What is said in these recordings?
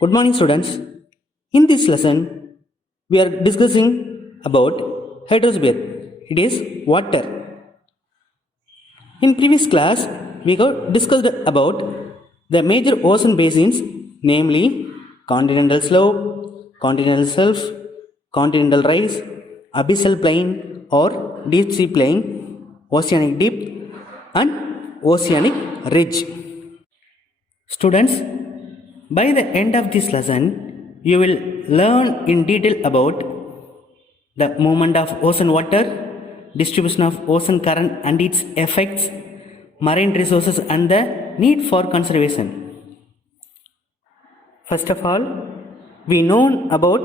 Good morning, students. In this lesson, we are discussing about hydrosphere. It is water. In previous class, we have discussed about the major ocean basins, namely continental slope, continental shelf, continental rise, abyssal plain or deep sea plain, oceanic deep, and oceanic ridge. Students, by the end of this lesson, you will learn in detail about the movement of ocean water, distribution of ocean current and its effects, marine resources and the need for conservation. First of all, we know about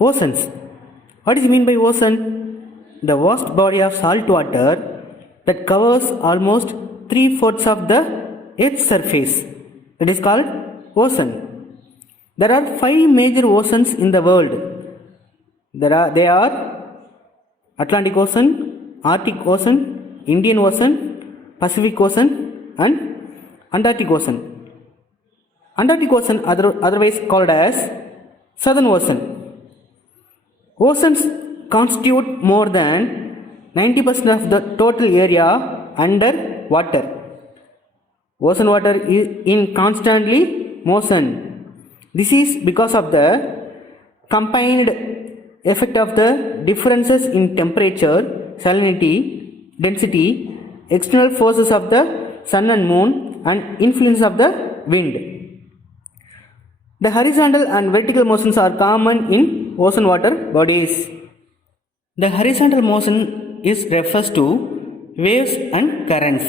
oceans. What is meant by ocean? The vast body of salt water that covers almost 3/4 of the Earth's surface. It is called ocean. There are 5 major oceans in the world. They are Atlantic Ocean, Arctic Ocean, Indian Ocean, Pacific Ocean and Antarctic Ocean. Antarctic Ocean, otherwise called as Southern Ocean. Oceans constitute more than 90% of the total area under water. Ocean water is in constantly motion. This is because of the combined effect of the differences in temperature, salinity, density, external forces of the sun and moon, and influence of the wind. The horizontal and vertical motions are common in ocean water bodies. The horizontal motion is refers to waves and currents,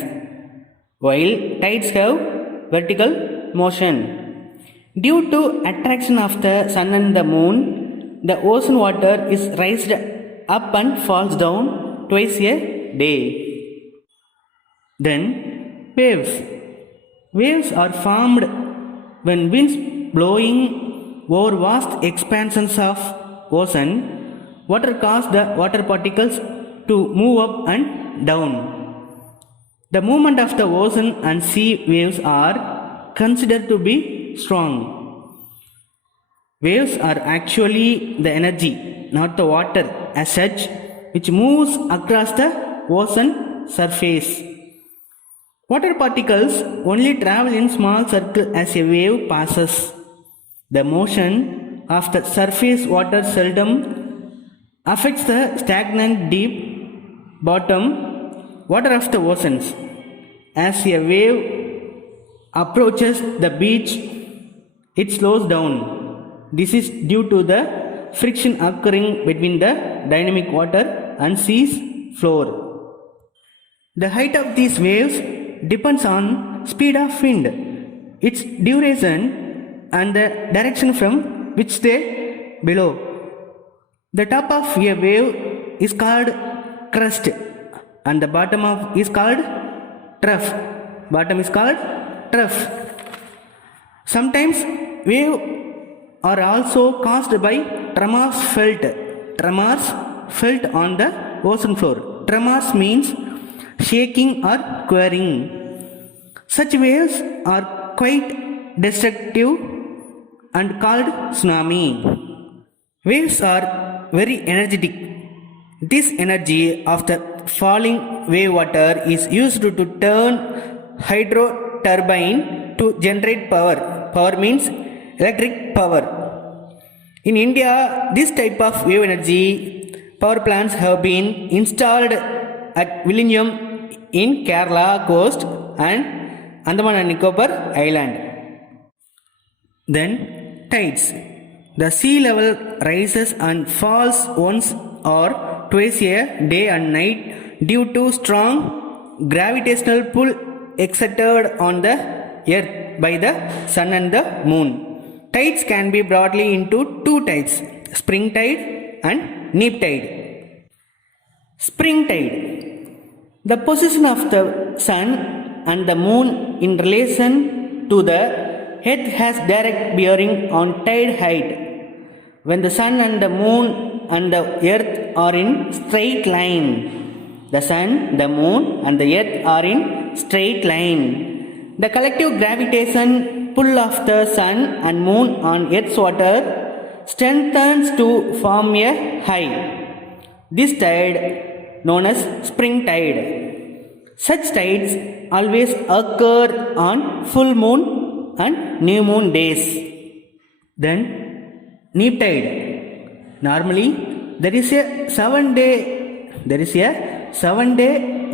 while tides have vertical motion. Due to attraction of the sun and the moon, the ocean water is raised up and falls down twice a day. Then waves. Waves are formed when winds blowing over vast expansions of ocean water cause the water particles to move up and down. The movement of the ocean and sea waves are considered to be strong. Waves are actually the energy, not the water as such, which moves across the ocean surface. Water particles only travel in small circle as a wave passes. The motion of the surface water seldom affects the stagnant deep bottom water of the oceans. As a wave approaches the beach, it slows down. This is due to the friction occurring between the dynamic water and sea's floor. The height of these waves depends on speed of wind, its duration, and the direction from which they blow. The top of a wave is called crest, and the bottom is called trough. Bottom is called trough. Sometimes waves are also caused by tremors felt on the ocean floor. Tremors means shaking or quivering. Such waves are quite destructive and called tsunami. Waves are very energetic. This energy of the falling wave water is used to turn hydro turbine to generate power. Power means electric power. In India, this type of wave energy power plants have been installed at Vizhinjam in Kerala coast and Andaman and Nicobar Island. Then tides. The sea level rises and falls once or twice a day and night due to strong gravitational pull exerted on the earth by the sun and the moon. Tides can be broadly into 2 types, spring tide and neap tide. Spring tide. The position of the sun and the moon in relation to the earth has direct bearing on tide height. When the sun and the moon and the earth are in straight line, the sun, the moon and the earth are in straight line, the collective gravitation pull of the sun and moon on Earth's water strengthens to form a high. This tide known as spring tide. Such tides always occur on full moon and new moon days. Then neap tide. Normally there is a 7-day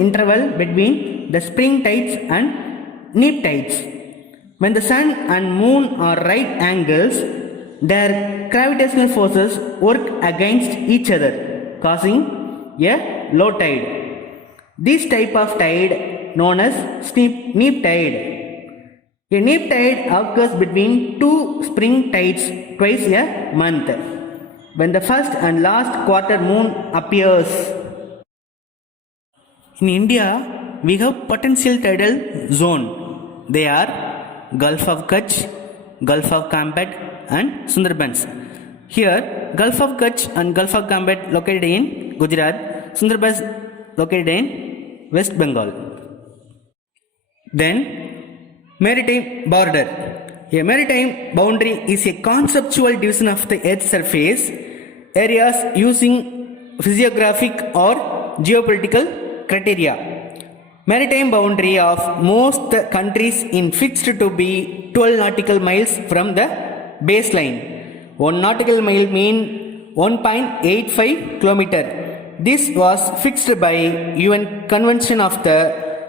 interval between the spring tides and neap tides. When the sun and moon are right angles, their gravitational forces work against each other, causing a low tide. This type of tide known as neap tide. A neap tide occurs between two spring tides twice a month, when the first and last quarter moon appears. In India, we have potential tidal zone. They are Gulf of Kutch, Gulf of Cambet and Sundarbans. Here, Gulf of Kutch and Gulf of Cambet located in Gujarat, Sundarbans located in West Bengal. Then, maritime border. A maritime boundary is a conceptual division of the Earth's surface areas using physiographic or geopolitical criteria. Maritime boundary of most countries is fixed to be 12 nautical miles from the baseline. 1 nautical mile mean 1.85 kilometer. This was fixed by UN Convention of the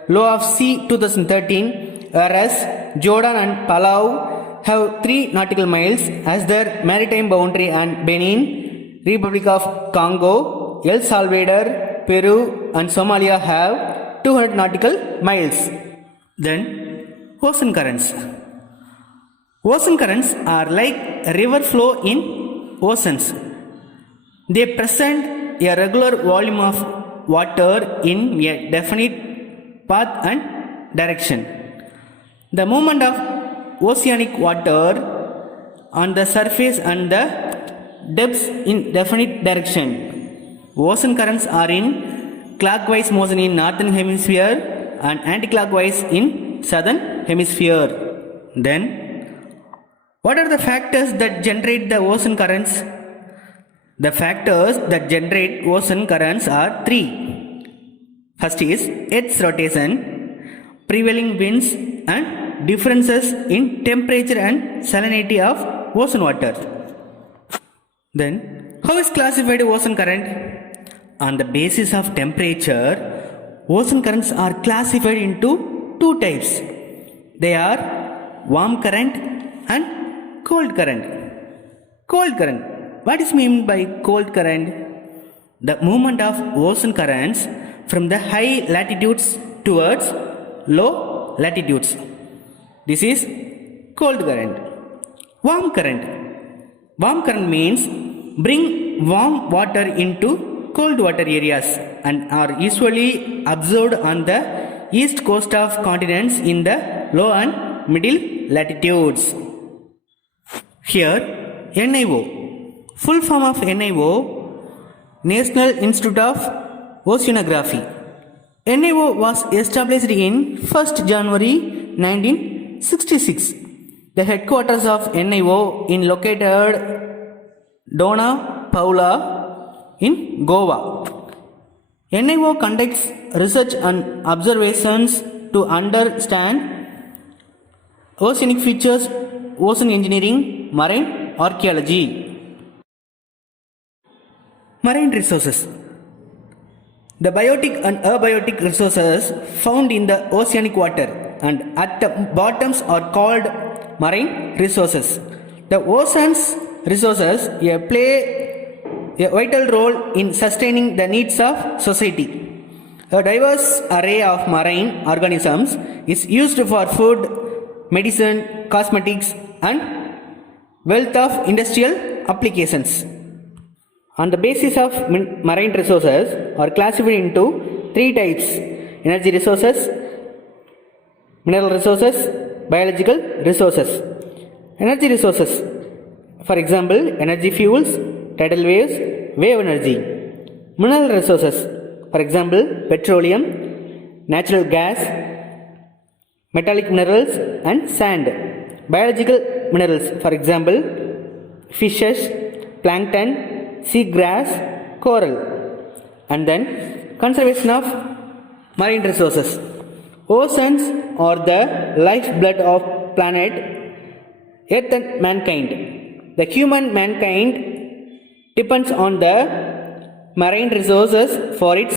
Law of Sea 2013, whereas Jordan and Palau have 3 nautical miles as their maritime boundary, and Benin, Republic of Congo, El Salvador, Peru and Somalia have 200 nautical miles. Then ocean currents. Ocean currents are like a river flow in oceans. They present a regular volume of water in a definite path and direction. The movement of oceanic water on the surface and the depths in definite direction. Ocean currents are in clockwise motion in northern hemisphere and anti-clockwise in southern hemisphere. Then, what are the factors that generate the ocean currents? The factors that generate ocean currents are 3. First is Earth's rotation, prevailing winds and differences in temperature and salinity of ocean water. Then, how is classified ocean current? On the basis of temperature, ocean currents are classified into 2 types. They are warm current and cold current. Cold current. What is meant by cold current? The movement of ocean currents from the high latitudes towards low latitudes. This is cold current. Warm current. Warm current means bring warm water into cold water areas and are usually observed on the east coast of continents in the low and middle latitudes. Here, NIO. Full form of NIO, National Institute of Oceanography. NIO was established in 1st January 1966. The headquarters of NIO is located Dona Paula in Goa. NIO conducts research and observations to understand oceanic features, ocean engineering, marine archaeology. Marine resources. The biotic and abiotic resources found in the oceanic water and at the bottoms are called marine resources. The ocean's resources play a vital role in sustaining the needs of society. A diverse array of marine organisms is used for food, medicine, cosmetics, and wealth of industrial applications. On the basis of marine resources are classified into 3 types: energy resources, mineral resources, biological resources. Energy resources, for example, energy fuels, tidal waves, wave energy. Mineral resources, for example, petroleum, natural gas, metallic minerals and sand. biological minerals, for example, fishes, plankton, seagrass, coral. And then conservation of marine resources. Oceans are the lifeblood of planet Earth and mankind. The human mankind depends on the marine resources for its